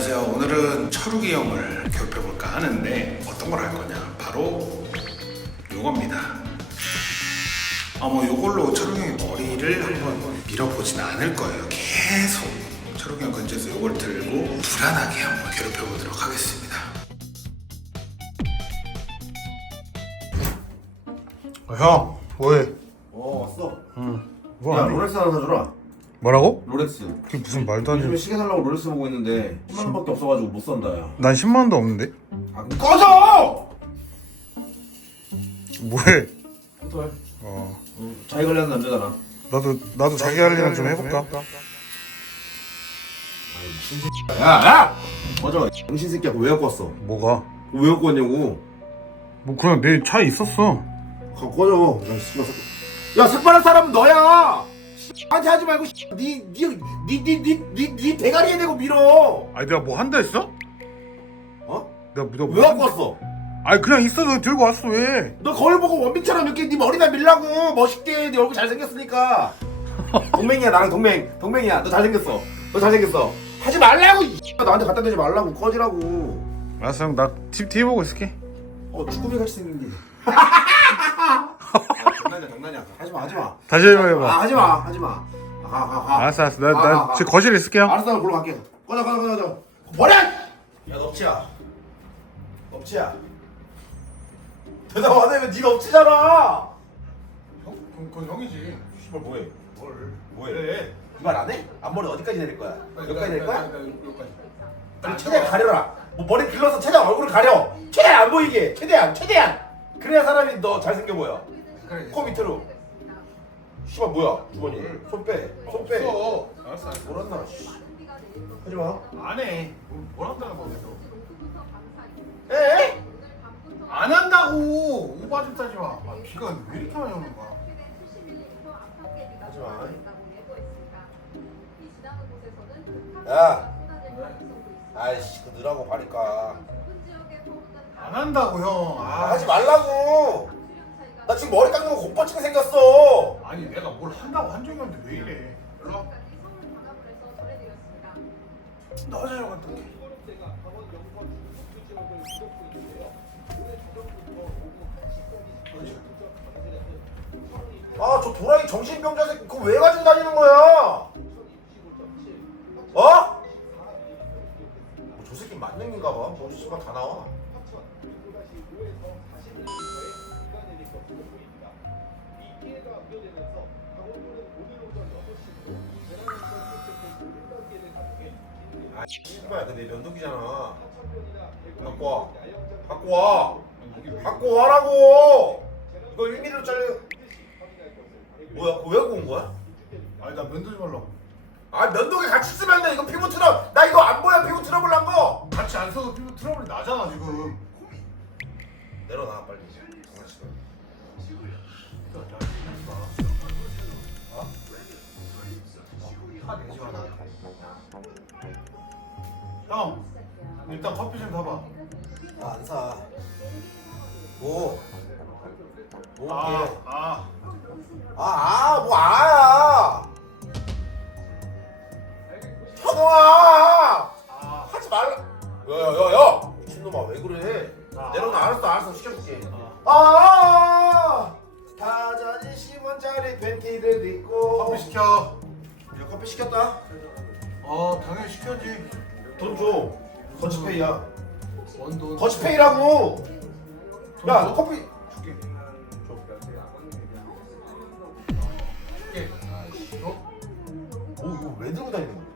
안녕하세요. 오늘은 철욱이 형을 괴롭혀볼까 하는데 어떤 걸 할 거냐? 바로 요겁니다. 아, 뭐 요걸로 철욱이 형의 머리를 한번 밀어보진 않을 거예요. 계속 철욱이 형 근처에서 요걸 들고 불안하게 한번 괴롭혀보도록 하겠습니다. 어, 형, 뭐해? 어 왔어. 뭐야 하니? 롤렉스 하나. 뭐라고? 롤렉스. 그게 무슨 말도 안 요즘에 돼. 시계 살라고 롤렉스 보고 있는데 10만 원밖에 없어가지고 못 산다 야. 난 10만 원도 없는데? 아 그럼 꺼져! 뭐해? 어떡해? 어. 응, 자기 관리하는 남자잖아. 나도 나도 자기 할 일은 좀 해볼까? 야 야! 꺼져. 정신 새끼야 그거 왜 갖고 왔어? 뭐가? 그거 왜 갖고 왔냐고. 뭐 그냥 내 차에 있었어. 갖고 꺼져. 야 씨발 삭. 야 삭발한 사람은 너야. 한테 하지 말고 니니니니니니 대가리에 대고 밀어. 아니 내가 뭐 한다 했어? 어? 내가 내가 왜 갖고 왔어? 아니 그냥 있어서 들고 왔어 왜? 너 거울 보고 원빈처럼 이렇게 네 머리나 밀라고. 멋있게 네 얼굴 잘생겼으니까. 동맹이야 나랑 동맹. 동맹이야. 너 잘생겼어. 너 잘생겼어. 하지 말라고 이 X가 나한테 갖다 대지 말라고. 꺼지라고. 알았어 형. 나 TV 보고 있을게. 어 생긴 게 아, 장난이야 장난이야 하지마 하지마 다시 해봐 해봐. 아 하지마 하지마 가가가 알았어 알았어 나 가, 가, 나 가. 지금 거실에 있을게요. 알았어 나 보러 갈게 꺼져 꺼져 꺼져 꺼져 버려 야 넙치야 넙치야 대답 안해왜 네가 넙치잖아 형 그건 형이지. 씨발 뭐해 뭘? 뭐해? 이 말 안 해? 앞머리 어디까지 내릴 거야? 여기까지 내릴 거야? 여기까지. 그럼 최대한 가려라. 뭐 머리 길러서 최대한 얼굴을 가려. 최대한 안 보이게. 최대한, 최대한. 그래야 사람이 너 잘생겨 보여. 코 밑으로. 씨발 뭐야? 주머니. 손 빼. 손 빼. 없어. 알았어 알았어. 뭐란나? 씨. 하지 마. 안 해. 뭘 한다는 거야 또. 에? 안 한다고. 오바 좀 따지 마. 아, 비가 왜 이렇게 많이 오는 거야? 하지 마. 야. 아이씨, 그 느라고 바니까. 안 한다고 형. 아, 아 하지 말라고. 나 지금 머리 깎는 거 곧뻗치게 생겼어. 아니 내가 뭘 한다고 한 적이 없는데 왜 이래? 일로 와. 나 화장실 갔다 올게. 아, 저 도라이 정신병자 새끼 그거 왜 가지고 다니는 거야? 어? 뭐저 새끼 만능인가 봐. 뭐 씨발 다 나와. 아, 씨발 근데 면도기잖아. 갖고 와. 갖고 와. 갖고 와라고. 이거 1mm로 잘려. 뭐야? 갖고 온 거야? 아니 나 면도지 말라고. 아 면도기 같이 쓰면 돼. 이거 피부 트러. 나 이거 안 보여 피부 트러블 난 거. 같이 안 써도 피부 트러블이 나잖아 지금. 내려놔 빨리. 마라. 형 일단 커피 좀 사봐. 아, 안 사. 뭐? 뭐아 아, 아. 아, 아, 뭐 아야. 현웅아. 아. 하지 말라. 야야야 야. 미친놈아 왜 그래? 아. 내려놔 알았어 알았어 시켜줄게. 아. 아. 다 자지 10원짜리 팬티를 입고. 커피 시켜. 야 커피 시켰다. 어 당연히 시켜야지. 돈 줘. 더치페이야. 원돈. 더치페이라고. 돈 야 줘? 커피. 줄게. 줄게. 어? 뭐 이거 왜 들고 다니는 거야?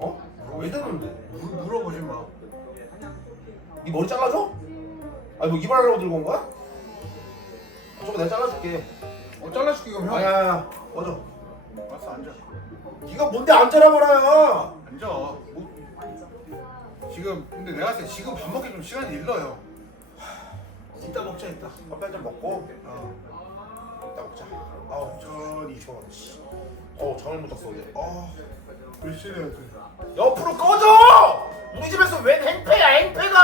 어? 왜? 물, 물어보지 마. 네 머리 잘라줘? 아니 뭐 이발하려고 들고 온 거야? 저거 내가 잘라줄게. 어 잘라줄게 그럼 형. 아야야 꺼져. 알았어 앉아. 네가 뭔데 앉아라 말아야. 앉아. 뭐, 지금 근데 내가 봤을 때 지금 밥 먹기 좀 시간이 일러요. 이따 먹자 이따. 커피 한잔 먹고 어. 이따 먹자. 아우 천천히 쉬어. 씨. 어우 잠을 못 잤어 어제. 아 글씨를 해야 돼. 옆으로 꺼져! 우리 집에서 웬 행패야 행패가!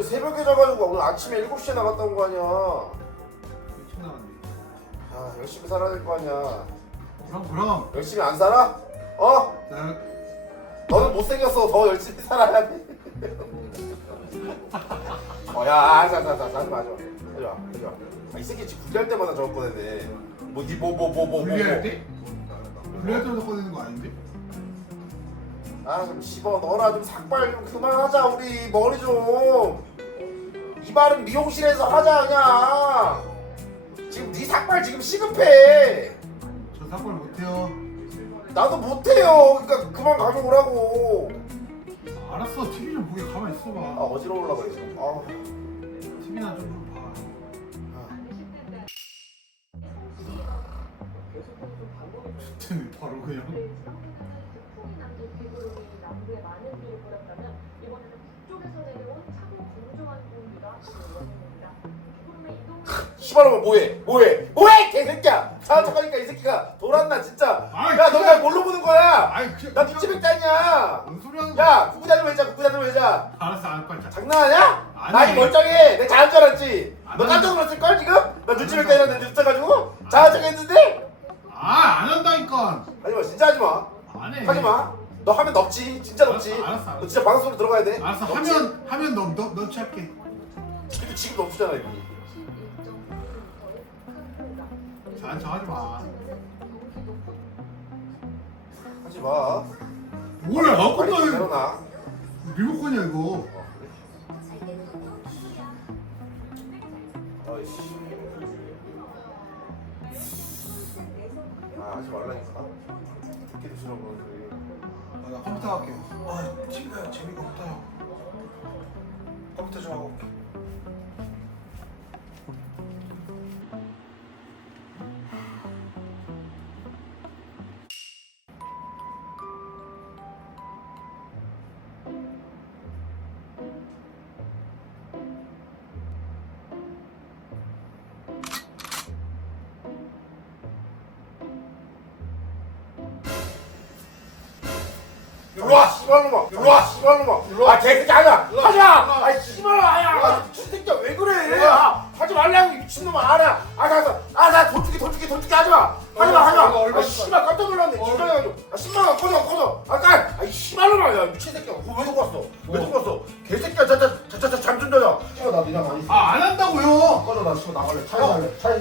어제 새벽에 자가지고 오늘 아침에 7시에 나갔다 온 거 아니야. 일찍 나갔네. 아 열심히 살아야 될 거 아니야. 그럼 그럼 열심히 안 살아? 어? 나 너는 못생겼어 더 열심히 살아야 돼 어야 하자 하자 하자 하지 마 하지 마 하지 마 하지 마이 새끼 지금 분리할 때마다 저거 꺼내네 뭐니뭐뭐 뭐 뭐 분리할 때? 분리할 때도 꺼내는 거 아닌데? 아 좀 씹어 너나 좀 삭발 좀 그만하자 우리 머리 좀 이발은 미용실에서 하자 그냥. 지금 네 삭발 지금 시급해. 저 삭발 못해요. 나도 못해요. 그러니까 그만 가져오라고. 알았어. TV 좀 보게 가만히 아 있어봐. 어지러울라 그래 지금 아. TV나 좀 봐. 쟤는 바로 그냥 씨발놈아 뭐해? 뭐해? 뭐해 개새끼야! 자척하니까 이 새끼가 돌았나 진짜. 아이, 야 너 그냥- 날 뭘로 보는 거야? 아이 그나 눈치백단이야 뭔 소리 하는 거야 야좀 해자 좀 해자. 알았어 안 빨리 자. 장난하냐? 아니. 나이 멀쩡해. 내가 잘할 줄 알았지? 안 너 깜짝 놀랐을걸 지금? 나 눈치백단이라는데 늦어가지고? 자척 했는데? 아안 한다니까. 하지마 진짜 하지마. 안해. 하지마. 너 하면 넙지. 진짜 넙지. 알았어, 알았어, 알았어. 너 진짜 방송으로 들어가야 돼. 알았어. 넙지? 하면 하면 너너 너치 할게 근데 지금 넙지잖아 이미 자한척 하지 마 하지 마 뭐야 빨리 아무것도 안 해. 내려놔 리모컨이야 이거 어이씨 아 하지 말라니까 듣기도 싫어 아, 나 컴퓨터 할게. 아, 재미가 재미가 없다요. 컴퓨터 좀 하고 올게. 일로와 씨발놈아. 일로와 씨발놈아. 일로와. 아 개새끼 하자 하자 아 씨발놈아. 아야. 미친새끼야 왜 그래? 아, 하지 말라고 미친놈아. 알아. 아나아나돈 주기 돈 주기 돈 주기 하지마. 하지마 하지마. 아, 아 씨발 깜짝 놀랐네. 기절해가지고. 아 10만원 꺼져 꺼져. 아까 아이 씨발놈아. 야 미친새끼야. 뭐, 왜 들고 왔어? 왜 뭐? 들고 왔어? 개새끼야. 자자자자자 잠좀 자자. 씨발 나 니랑 많이 아안 한다고요? 꺼져 나 씨발 나갈래. 어. 차에 갈래. 차에